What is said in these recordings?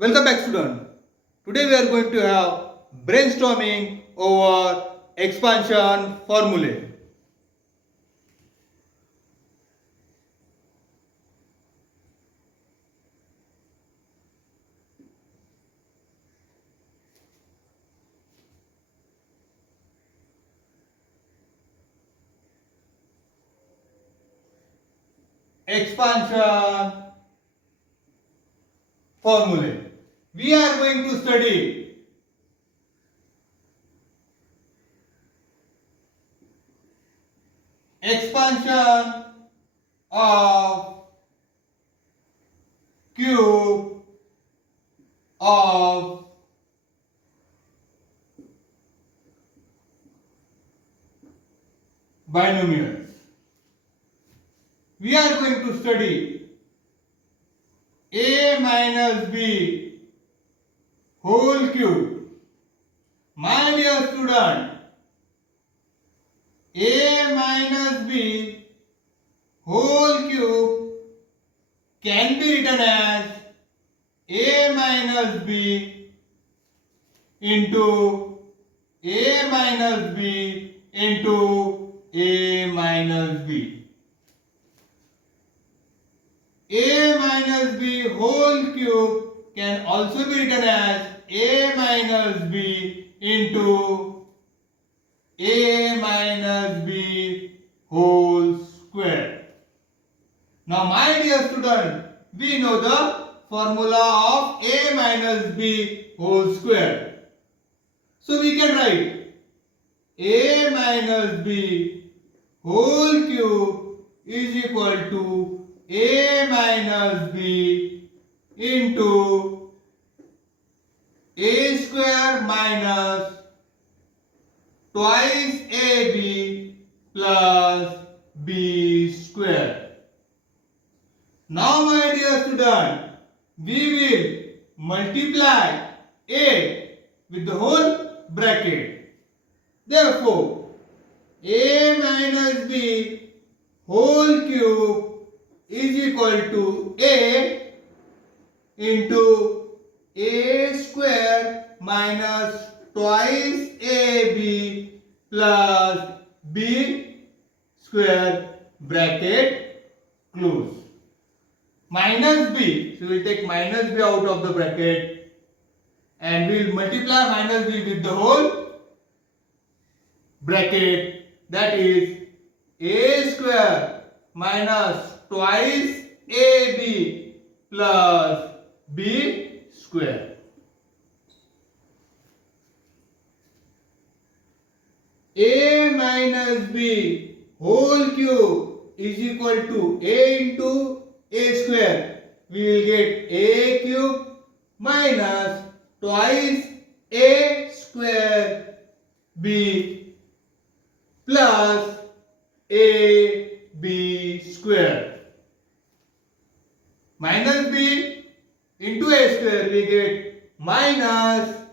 Welcome back, student. Today we are going to have brainstorming over expansion formulae. Expansion formulae. We are going to study expansion of cube of binomials. We are going to study a minus b whole cube. My dear student, a minus b whole cube can be written as a minus b into a minus b into a minus b. A minus b whole cube can also be written as a minus b into a minus b whole square. Now my dear student, we know the formula of a minus b whole square. So we can write a minus b whole cube is equal to a minus b into a square minus twice ab plus b square. Now my dear student, we will multiply a with the whole bracket. Therefore, a minus b whole cube is equal to a into a square minus twice ab plus b square bracket close. Minus b, so we will take minus b out of the bracket and we will multiply minus b with the whole bracket, that is a square minus twice ab plus b square. A minus b whole cube is equal to a into a square. We will get a cube minus twice a square b plus a b square. Minus b into a square, we get minus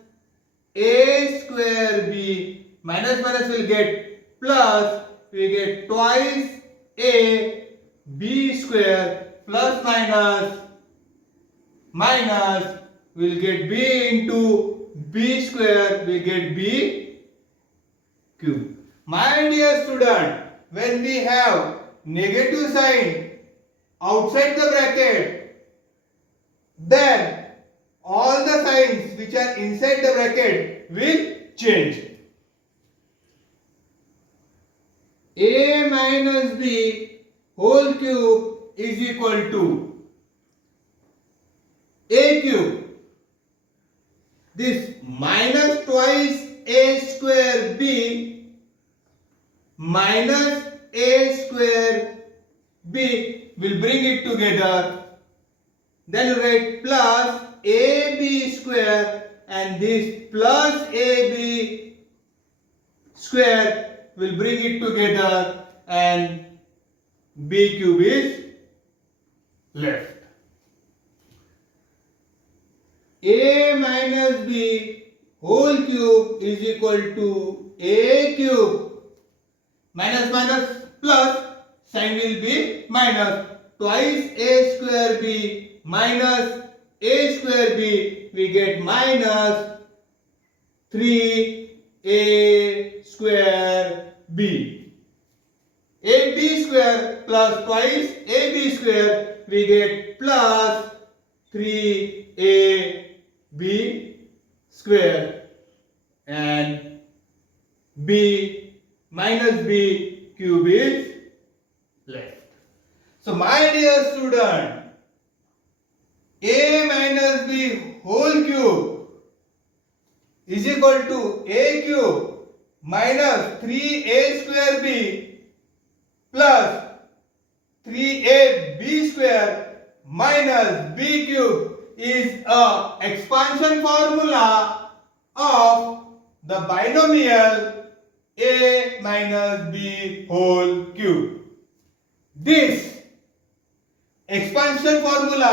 a square b. Minus minus will get plus, we get twice a b square plus minus will get b into b square, we get b cube. My dear student, when we have negative sign outside the bracket, then all the signs which are inside the bracket will change. A minus b whole cube is equal to a cube. This minus twice a square b minus a square b will bring it together. Then you write plus ab square and this plus ab square will bring it together and b cube is left. A minus b whole cube is equal to a cube. Minus minus plus, sign will be minus, twice a square b minus a square b, we get minus 3a square b. ab square plus twice ab square, we get plus 3ab square, and b minus b cube is left. So my dear student, a minus b whole cube is equal to a cube minus 3a square b plus 3ab square minus b cube is a expansion formula of the binomial a minus b whole cube. This expansion formula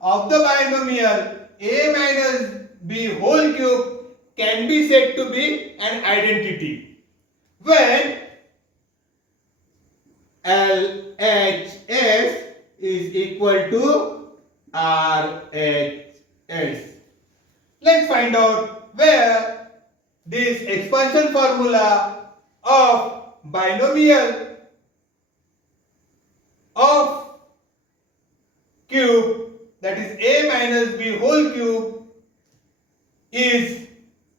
of the binomial a minus b whole cube can be said to be an identity when LHS is equal to RHS. Let's find out where this expansion formula of binomial of cube, that is a minus b whole cube, is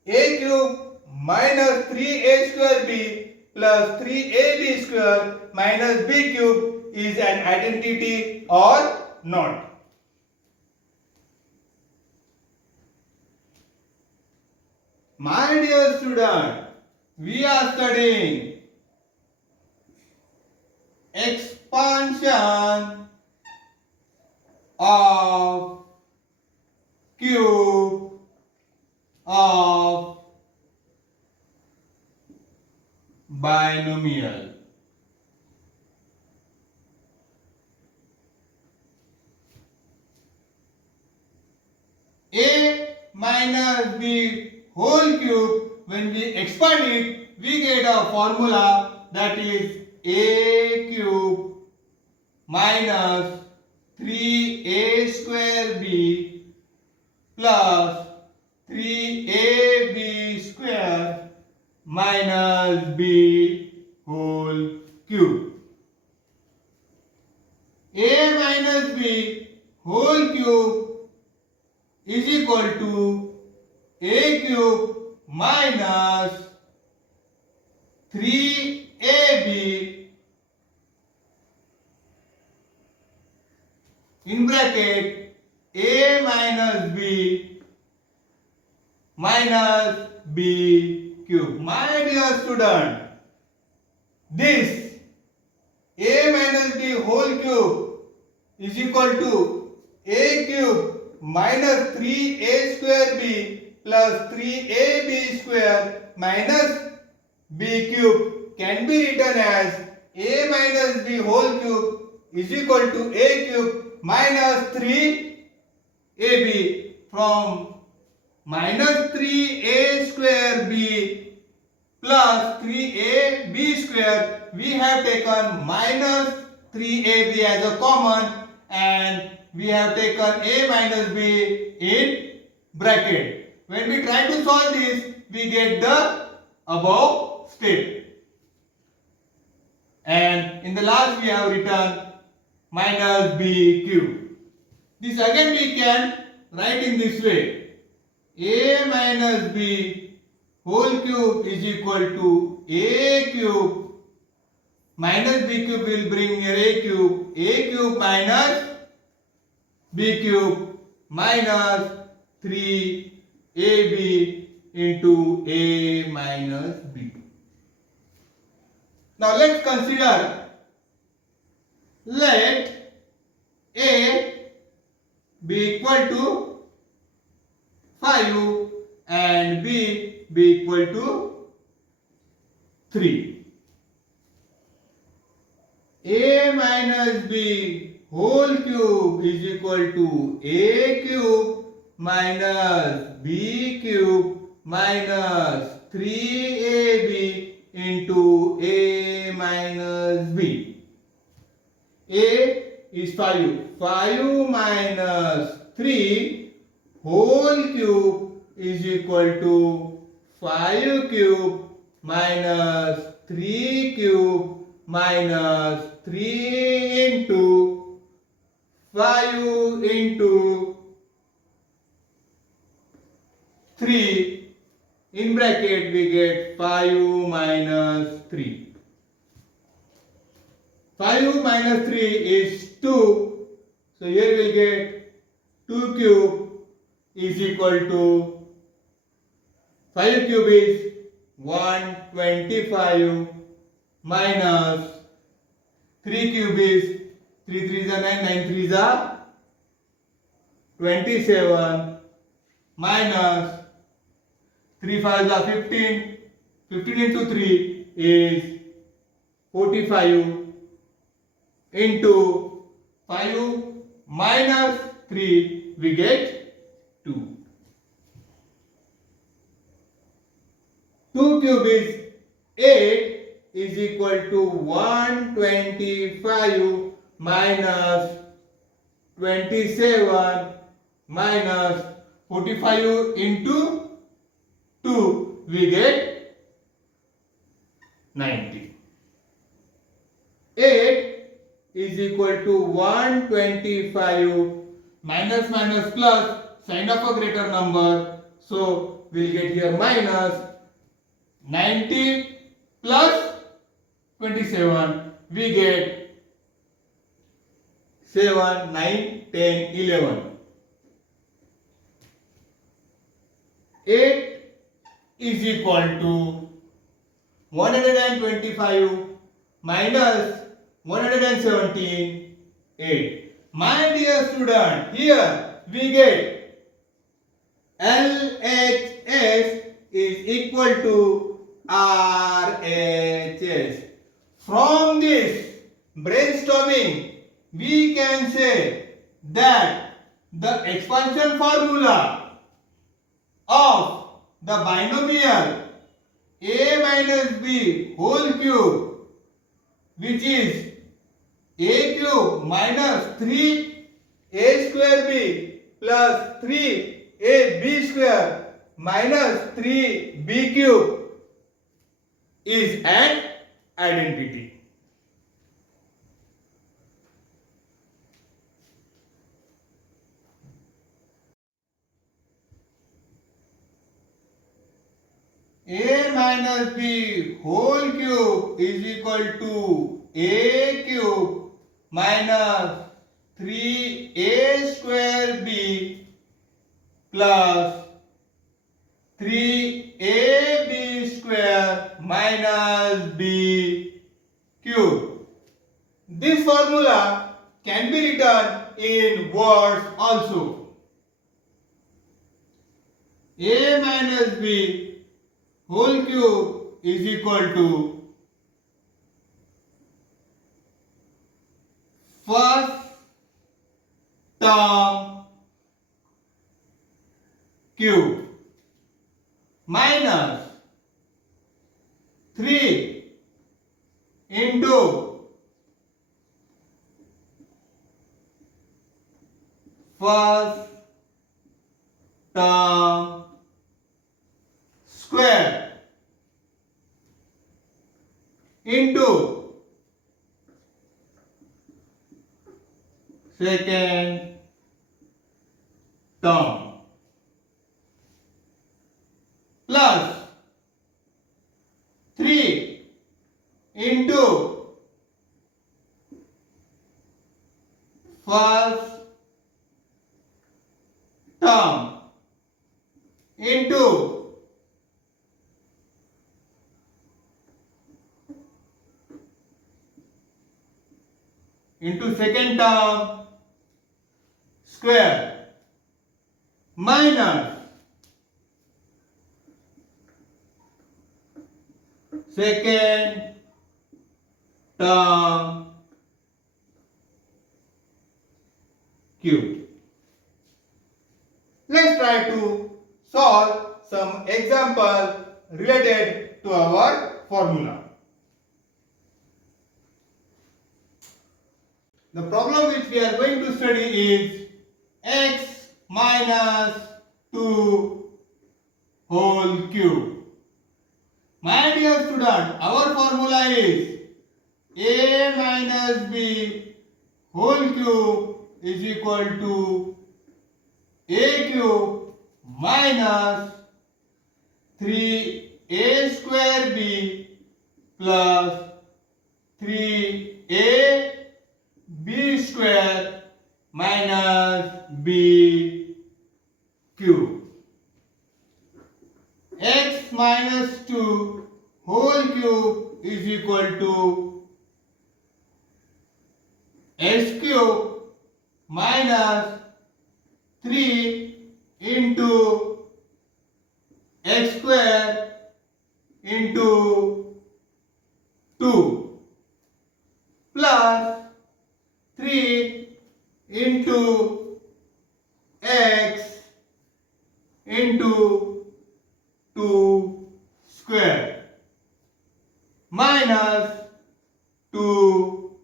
a cube minus 3a square b plus 3ab square minus b cube is an identity or not. My dear student, we are studying expansion of cube of binomial. A minus b whole cube, when we expand it, we get a formula that is a cube minus 3a square b plus 3ab square minus b whole cube. A minus b whole cube is equal to a cube minus 3ab in bracket a minus b minus b cube. My dear student, this a minus b whole cube is equal to a cube minus 3a square b plus 3ab square minus b cube can be written as a minus b whole cube is equal to a cube minus 3ab. From minus 3a square b plus 3ab square, we have taken minus 3ab as a common and we have taken a minus b in bracket. When we try to solve this, we get the above step. And in the last we have written minus b cube. This again we can write in this way. A minus b whole cube is equal to a cube minus b cube will bring near a cube minus b cube minus 3ab into a minus b. Now let's consider, let a be equal to 5 and b be equal to 3. A minus b whole cube is equal to a cube minus b cube minus 3ab into a minus b. A is 5. 5 minus 3 whole cube is equal to 5 cube minus 3 cube minus 3 into 5 into 3. In bracket we get 5 minus 3. 5 minus 3 is 2. So here we'll get 2 cube is equal to 5 cube is 125 minus 3 cube is 3 3s are 9, 9 3s are 27 minus 3 5s are 15. 15 into 3 is 45 into 5 minus 3 we get 2. 2 cube is 8 is equal to 125 minus 27 minus 45 into 2 we get 90. 8 is equal to 125 minus minus plus sign of a greater number, so we'll get here minus 90 plus 27 we get 7 9 10 11. 8 is equal to 125 minus 117 8. My dear student, here we get LHS is equal to RHS. From this brainstorming, we can say that the expansion formula of the binomial a minus b whole cube, which is a cube minus 3a square b plus 3ab square minus 3b cube, is an identity. A minus b whole cube is equal to a cube minus 3a square b plus 3ab square minus b cube. This formula can be written in words also. A minus b whole cube is equal to first term cube minus 3 into first term square into second term plus 3 into first term into second term square minus second term cube. Let's try to solve some example related to our formula. The problem which we are going to study is x minus is a minus b whole cube is equal to a cube minus 3a square b plus 3a b square minus b cube. X minus 2 whole cube is equal to x cube minus 3 into x square into 2 plus 3 into x into 2 square minus 2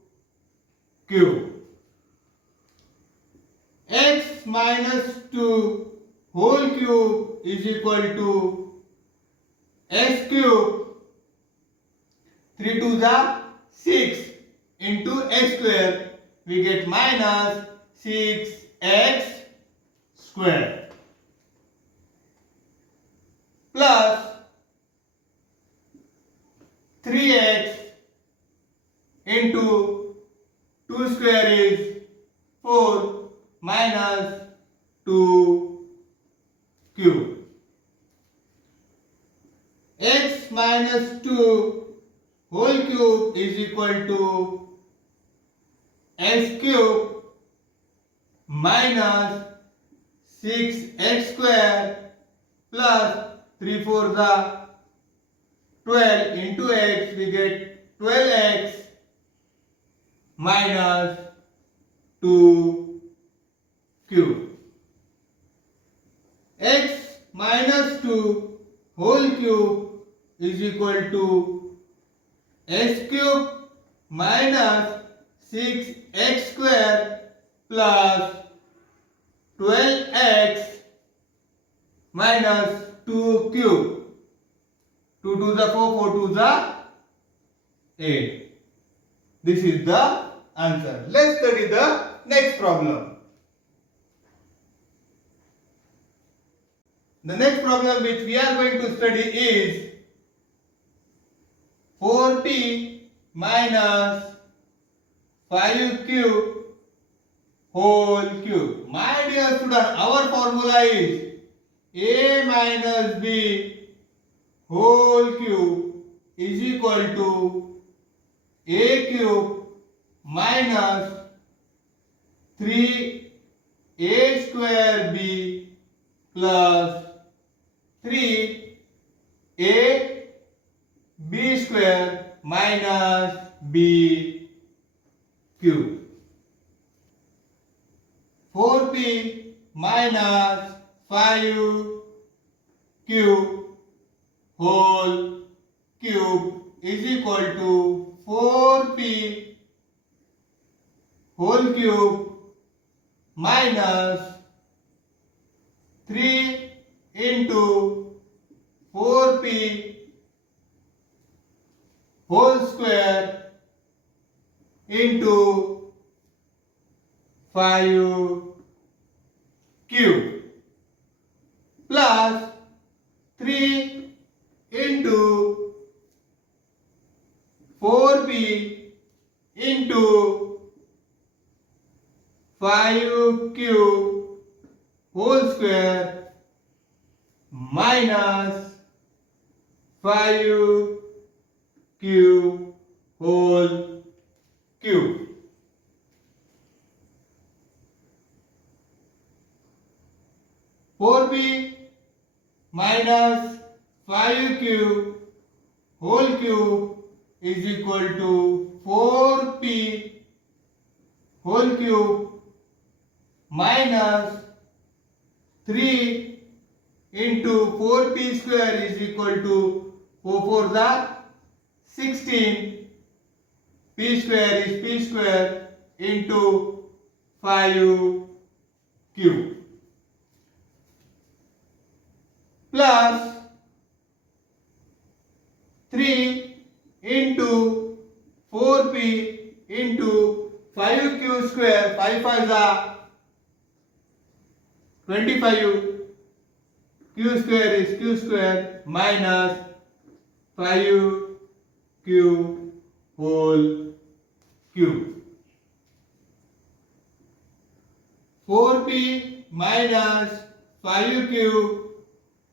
cube. X minus 2 whole cube is equal to x cube 3 to the 6 into x square, we get minus 6x square plus 3x into 2 square is 4 minus 2 cube. X minus 2 whole cube is equal to x cube minus 6x square plus 3 4 the 12 into x, we get 12x minus 2 cube. X minus 2 whole cube is equal to x cube minus 6x square plus 12x minus 2 cube. 2 to the 4, 4 to the 8. This is the answer. Let's study the next problem. The next problem which we are going to study is 4t minus 5 cube whole cube. My dear student, our formula is a minus b whole cube is equal to a cube minus 3a square b plus 3a b square minus b cube. 4p minus 5 cube whole cube is equal to 4p whole cube minus 3 into 4p whole square into 5 cube plus 3 into 4p into 5 cube whole square minus 5 cube whole cube. Four b minus 5 cube whole cube is equal to 4p whole cube minus 3 into 4p square is equal to 4 for the 16, p square is p square into 5 cube plus 3 into 4p into 5q square, 5 5 are 25, q square is q square minus 5q whole cube. 4p minus 5q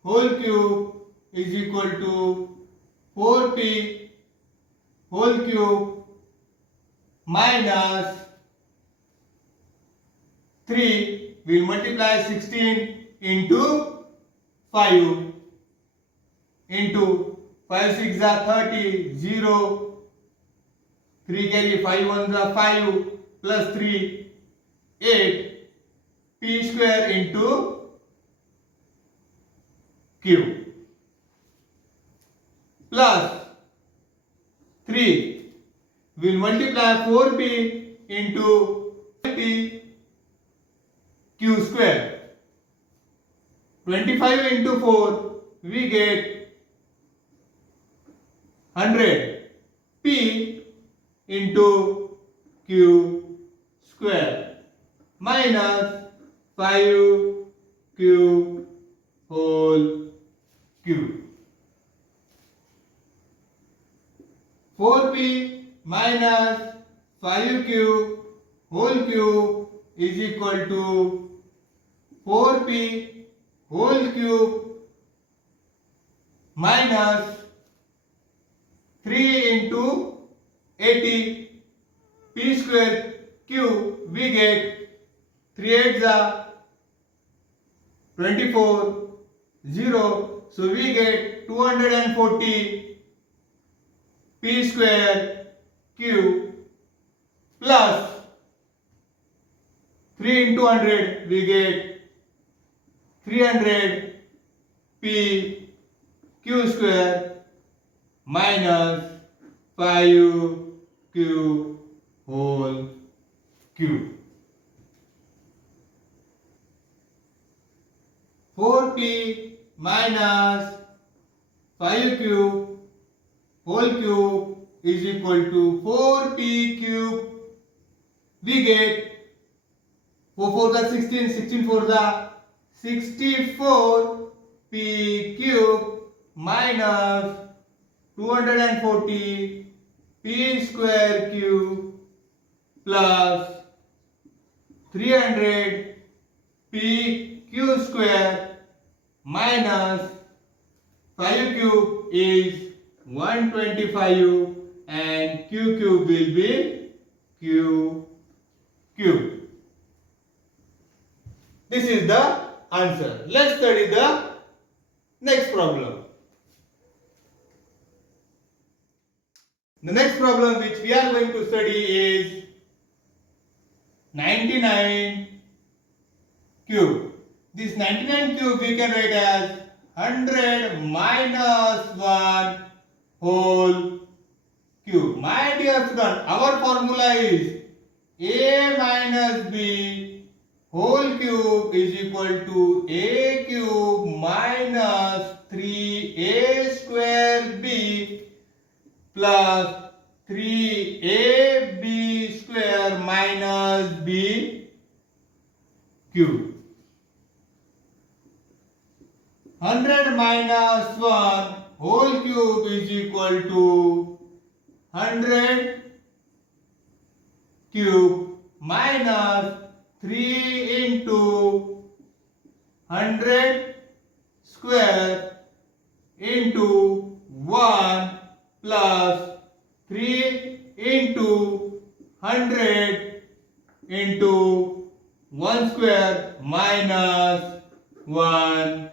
whole cube is equal to 4p whole cube minus 3. We'll multiply 16 into 5 into 5 6 are 30, 0, 3 carry 5 1 are 5 plus 3, 8, p square into q plus 3. We'll multiply 4p into p q square. 25 into 4 we get 100 p into q square minus 5q whole cube. 4p minus 5q whole cube is equal to 4p whole cube minus 3 into 80 p square cube we get 3 8s are 24, 0, so we get 240 p square cube plus 3 into 100 we get 300 p q square minus 5q whole cube. 4p minus 5q whole cube is equal to 4p cube. We get 4 4 the 16, 16 4 the 64 p cube minus 240 p square cube plus 300 p q square minus 5 cube is 125 and q cube will be q cube. This is the answer. Let's study the next problem. The next problem which we are going to study is 99 cube. This 99 cube we can write as 100 minus 1 whole cube. My dear student, our formula is a minus b whole cube is equal to a cube minus 3a square b plus 3ab square minus b cube. 100 minus 1 whole cube is equal to 100 cube minus 3 into 100 square into 1 plus 3 into 100 into 1 square minus 1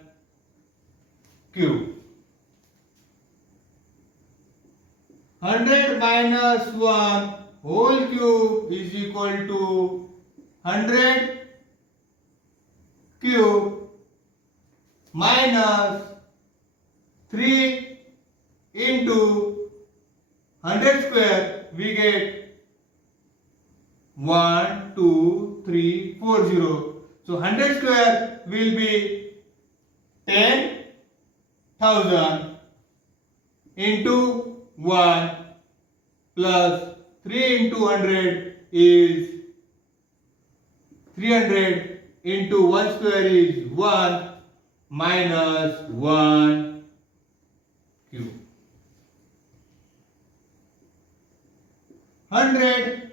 cube. 100 minus 1 whole cube is equal to 100 cube minus 3 into 100 square we get 1 2 3 4 0. So 100 square will be 10,000 into 1 plus 3 into 100 is 300 into 1 square is 1 minus 1 cube. 100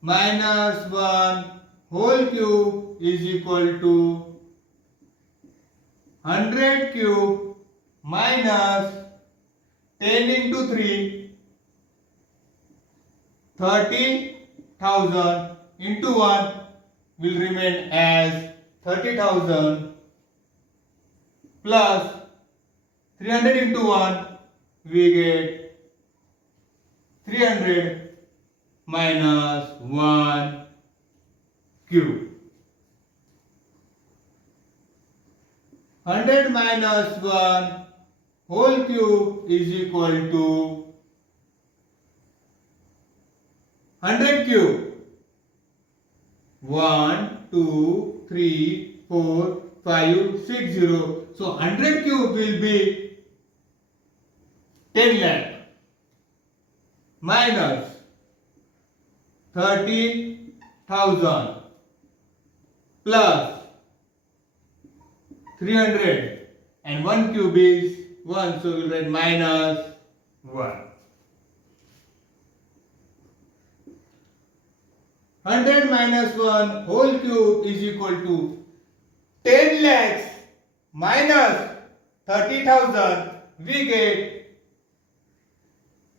minus 1 whole cube is equal to 100 cube minus 10 into 3, 30,000 into 1 will remain as 30,000 plus 300 into 1 we get 300 minus 1 cube. 100 minus 1 whole cube is equal to 100 cube. 1, 2, 3, 4, 5, 6, 0. So 100 cube will be 10 lakh minus 30,000 plus 300 and 1 cube is 1, so we will write minus 1. 100 minus 1 whole cube is equal to 10 lakhs minus 30,000. We get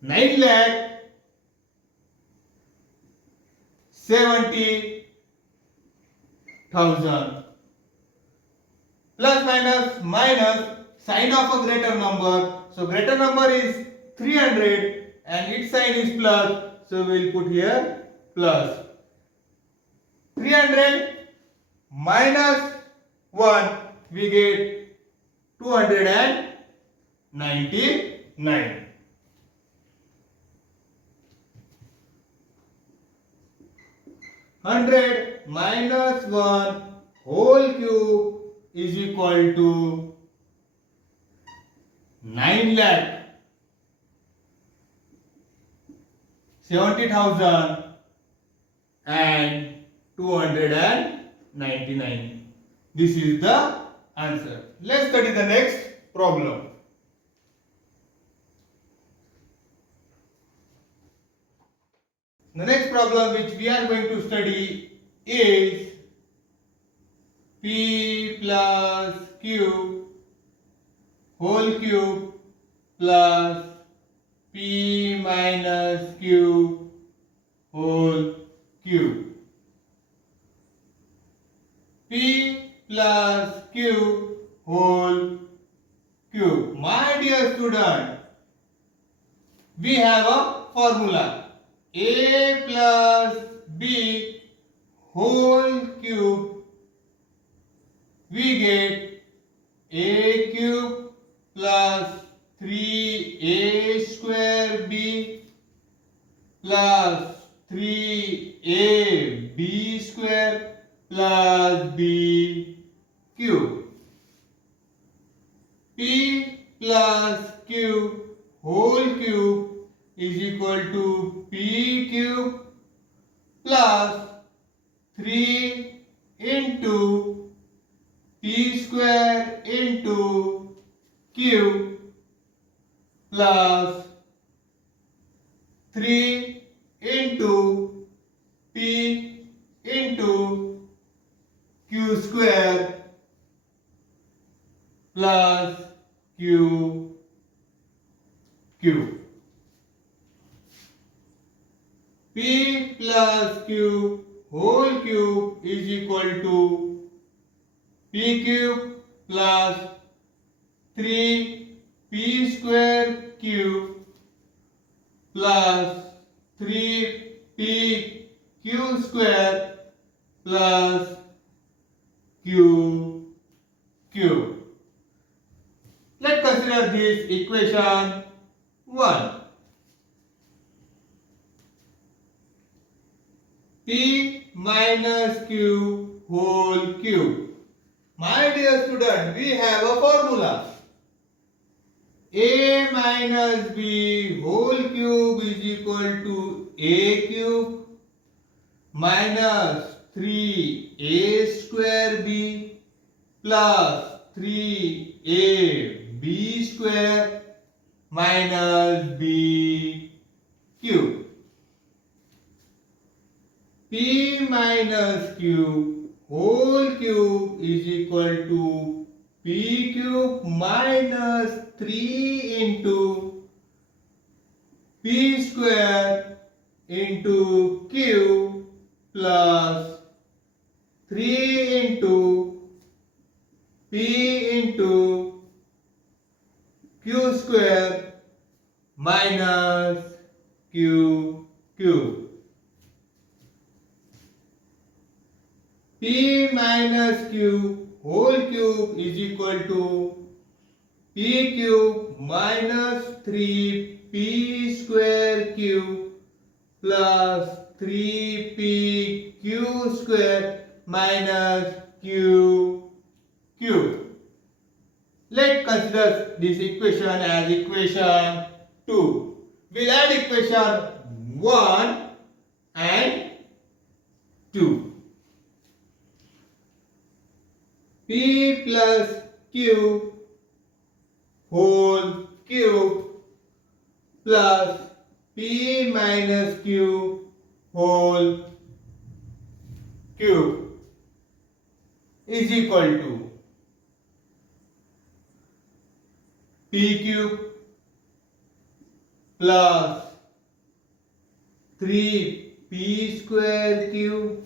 9 lakh 70,000. Plus minus minus sign of a greater number. So greater number is 300 and its sign is plus. So we will put here plus. 300 minus 1 we get 299. 100 minus 1 whole cube is equal to 9 lakh 70,000 and 299. This is the answer. Let's study the next problem. The next problem which we are going to study is P plus Q whole cube plus P minus Q whole cube. P plus Q whole cube. My dear student, we have a formula. A plus B whole cube, we get A cube plus 3A square B plus 3AB square plus B cube. P plus Q whole cube is equal to P cube plus 3 into P square into Q plus 3 into P into Q square plus Q cube. P plus Q whole cube is equal to P cube plus 3P square cube plus 3P Q square plus Q cube. Let's consider this equation 1. P minus Q whole cube. My dear student, we have a formula. A minus B whole cube is equal to a cube minus 3a square b plus 3ab square minus b cube. P minus q whole cube is equal to p cube minus 3 into p square into q plus 3 into p into q square minus q cube. P minus q whole cube is equal to p cube minus 3p square cube plus 3pq square minus q cube. Let's consider this equation as equation 2. We'll add equation 1 and 2. P plus q whole cube plus p minus q whole cube is equal to p cube plus 3p square cube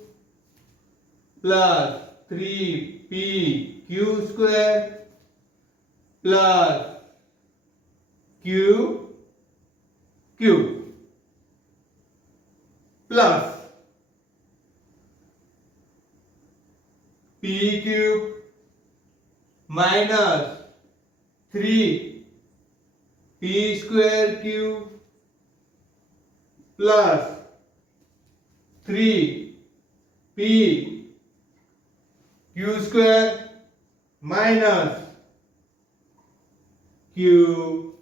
plus 3pq square plus q cube plus p cube minus 3p square cube plus 3p q square minus q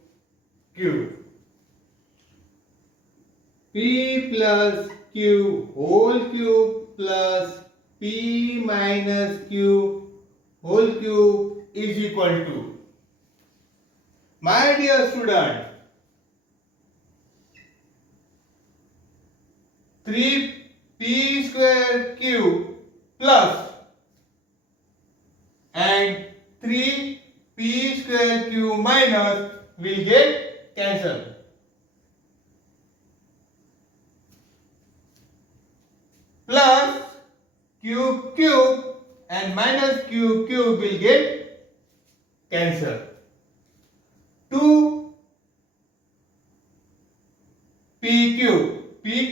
cube. P plus q whole cube plus p minus q whole cube is equal to, my dear student, 3p square cube plus and 3p square cube minus will get cancelled. Plus q cube and minus q cube will get cancelled. 2p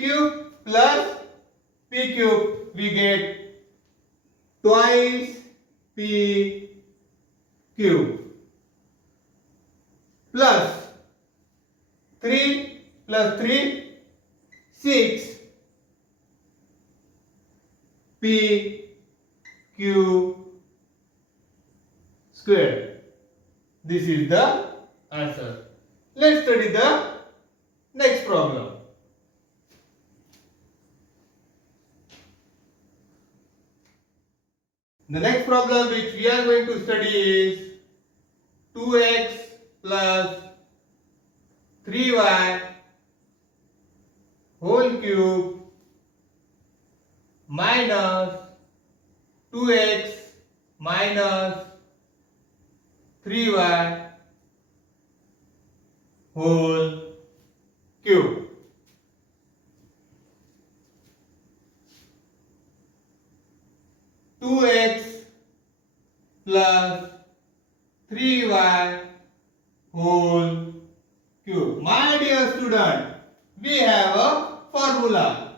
cube plus p cube we get twice p cube plus 3 plus 3 6 p q square. This is the answer. Let's study the next problem. The next problem which we are going to study is 2x plus 3y whole cube minus 2x minus 3y whole cube. Two x plus 3y whole cube. My dear student, we have a formula.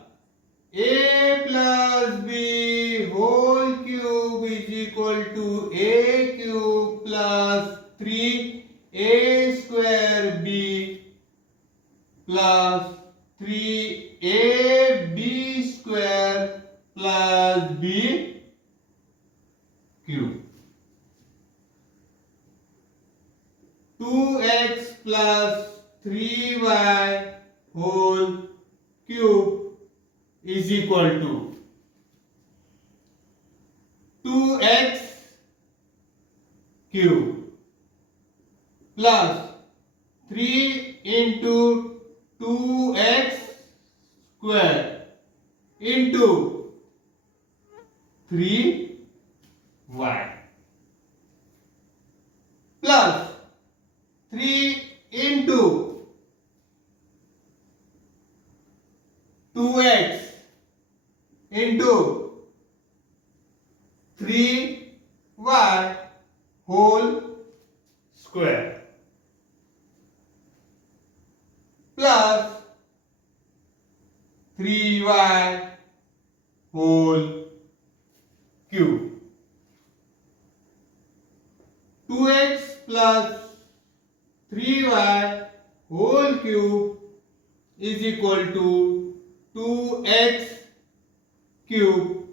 A plus b whole cube is equal to a cube plus 3a square b plus 3ab square plus b cube. 2x plus 3y whole cube is equal to 2x cube plus 3 into 2x square into 3y plus 3 into 2x into 3y whole square plus 3y whole cube. 2x plus 3y whole cube is equal to 2x cube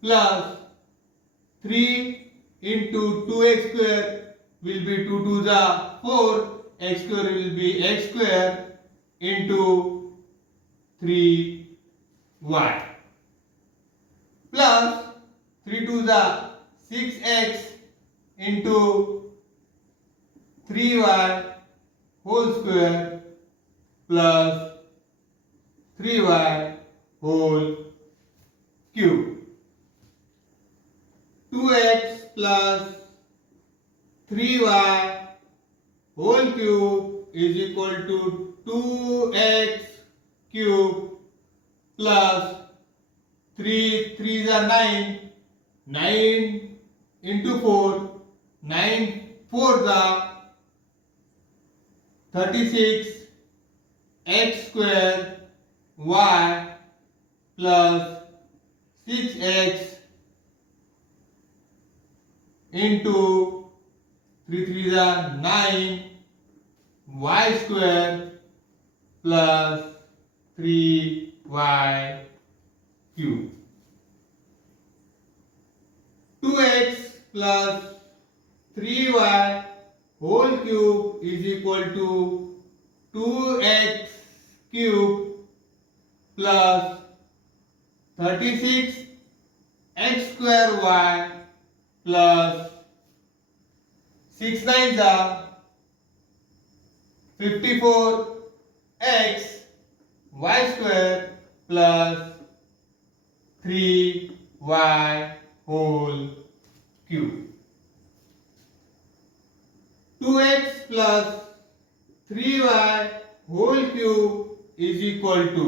plus 3 into 2x square will be 2 to the 4, x square will be x square into 3y plus 3 to the 6x into 3y whole square plus 3y whole cube. 2x plus 3y whole cube is equal to 2x cube plus 3 3s are 9, 9 into 4, 9 4s are 36, x square y plus 6x into 3 3s are 9, y square plus 3y cube. 2x plus 3y whole cube is equal to 2x cube plus 36 x square y plus 6 9s are 54 x y square plus 3y whole cube. 2x plus 3y whole cube is equal to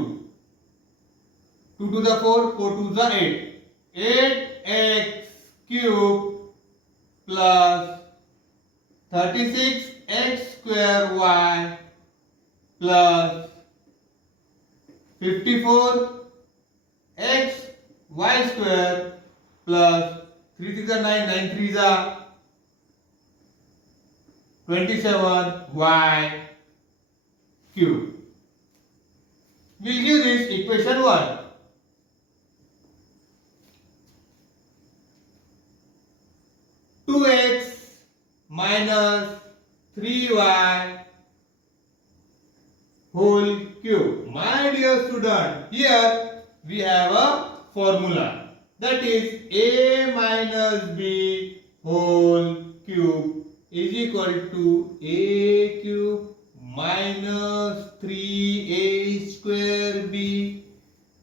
2 to the 4, 4 to the 8, 8x cube plus 36 x square y plus 54 x y square plus 3 3s are 9, 9 3s are 27 y cube. We'll give this equation 1. Two x minus 3y whole cube. My dear student, here we have a formula, that is a minus b whole cube is equal to a cube minus 3a square b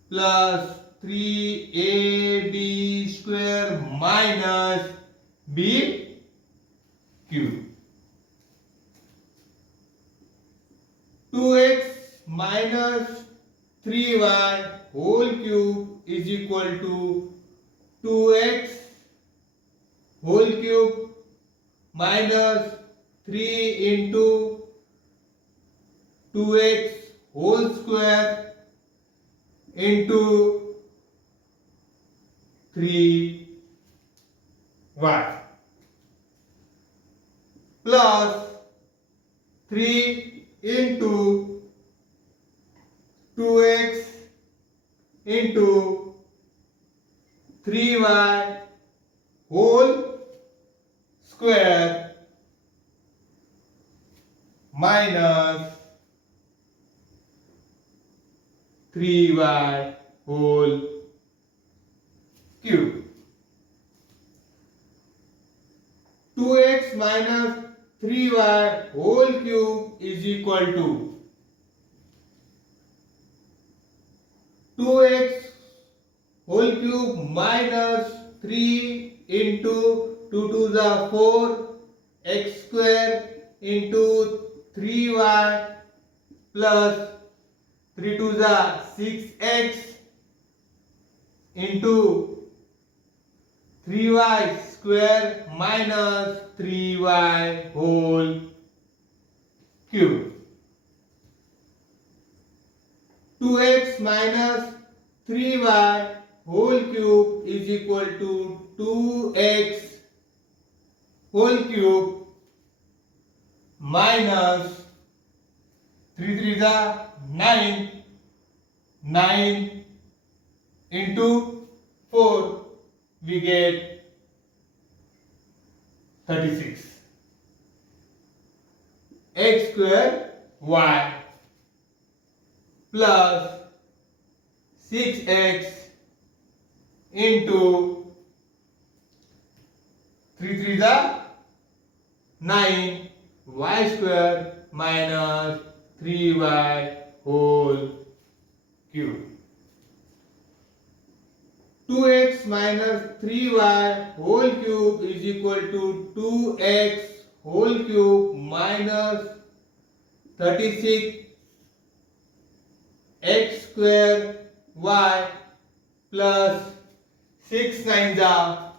plus 3ab square minus b cube. 2x minus 3y whole cube is equal to 2x whole cube minus 3 into 2x whole square into 3y plus 3 into 2x into 3y whole square minus 3y whole cube. 2x minus 3y whole cube is equal to 2x whole cube minus 3 into 2 to the 4 x square into 3y plus 3 to the 6x into 3y square minus 3y whole cube. 2x minus 3y whole cube is equal to 2x whole cube minus 3 3 is 9, 9 into 4 we get 36. X square y plus 6x into 3 3 is 9 y square minus 3y whole cube. 2x minus 3y whole cube is equal to 2x whole cube minus 36 x square y plus 6 9 are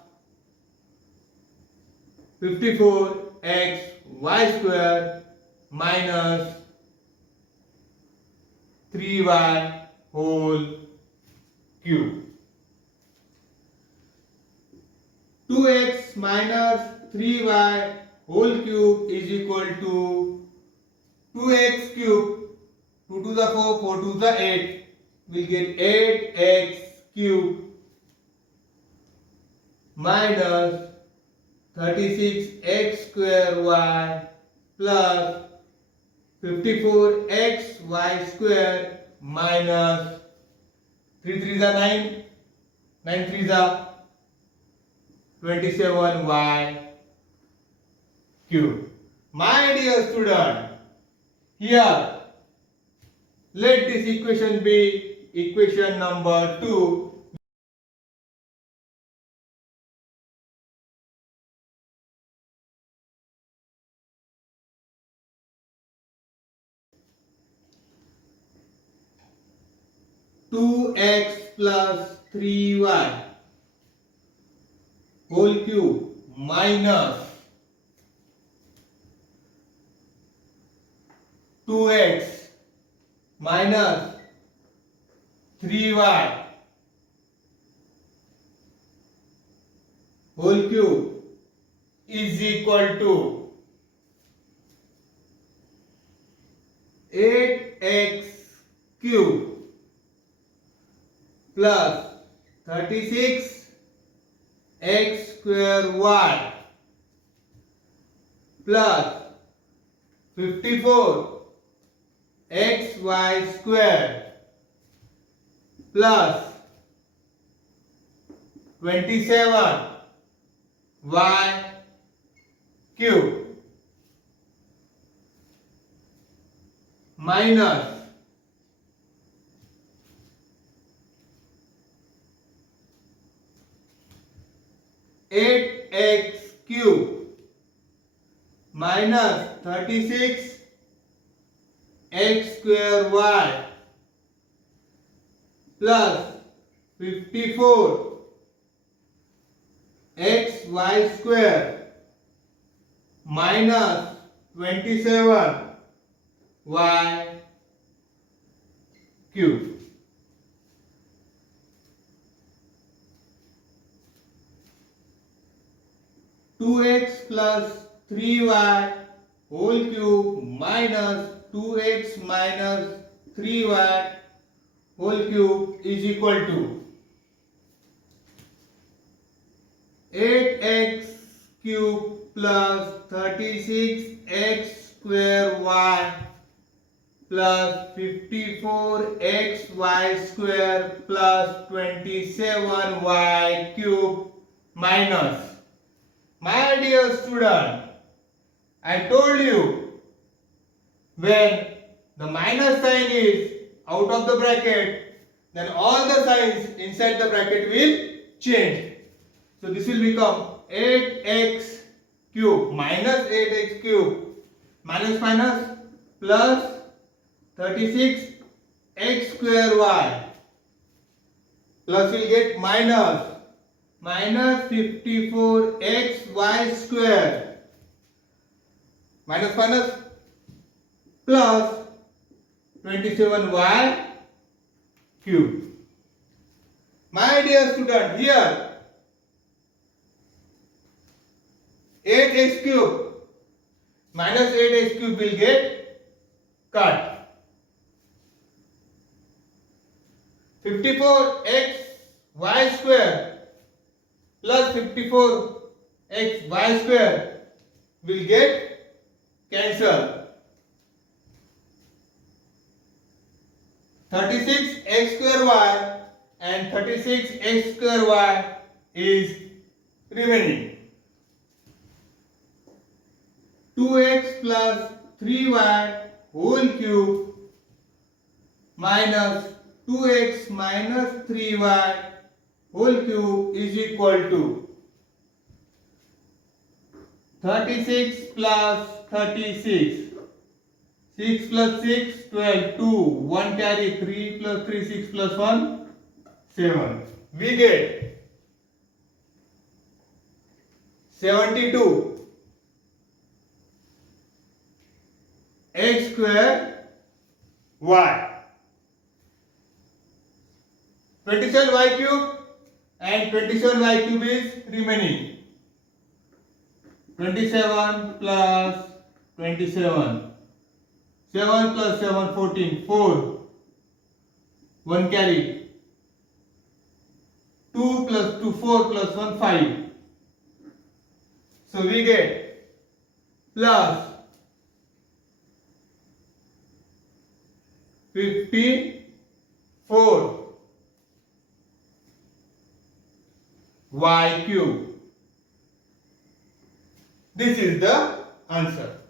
54 x y square minus 3y whole cube. 2x minus 3y whole cube is equal to 2x cube, 2 to the 4, 4 to the 8, we'll get 8x cube minus 36x square y plus 54x y square minus 3 3 is 9, 9 3 is 27y cube. My dear student, here let this equation be equation number 2. Two x plus 3y whole cube minus 2x minus 3y whole cube is equal to 8x cube plus 36 x square y plus 54 x y square plus 27 y cube minus 8x cube minus 36 x square y plus 54 x y square minus 27 y cube. 2x plus 3y whole cube minus 2x minus 3y whole cube is equal to 8x cube plus 36x square y plus 54xy square plus 27y cube minus. My dear student, I told you when the minus sign is out of the bracket, then all the signs inside the bracket will change. So this will become 8x cube minus 8x cube minus minus plus 36x square y plus will get minus 54x y square minus minus plus 27y cube. My dear student, here 8x cube minus 8x cube will get cut. 54x y square plus 54x y square will get cancelled. 36x square y and 36x square y is remaining. 2x plus 3y whole cube minus 2x minus 3y whole cube is equal to 36 plus 36. 6 plus 6, 12, 2, 1 carry, 3 plus 3, 6 plus 1, 7. We get 72 x square y. 27y cube and 27y cube is remaining. 27 plus 27. 7 plus 7, 14, 4. 1 carry. 2 plus 2, 4 plus 1, 5. So we get plus 54 y cube. This is the answer.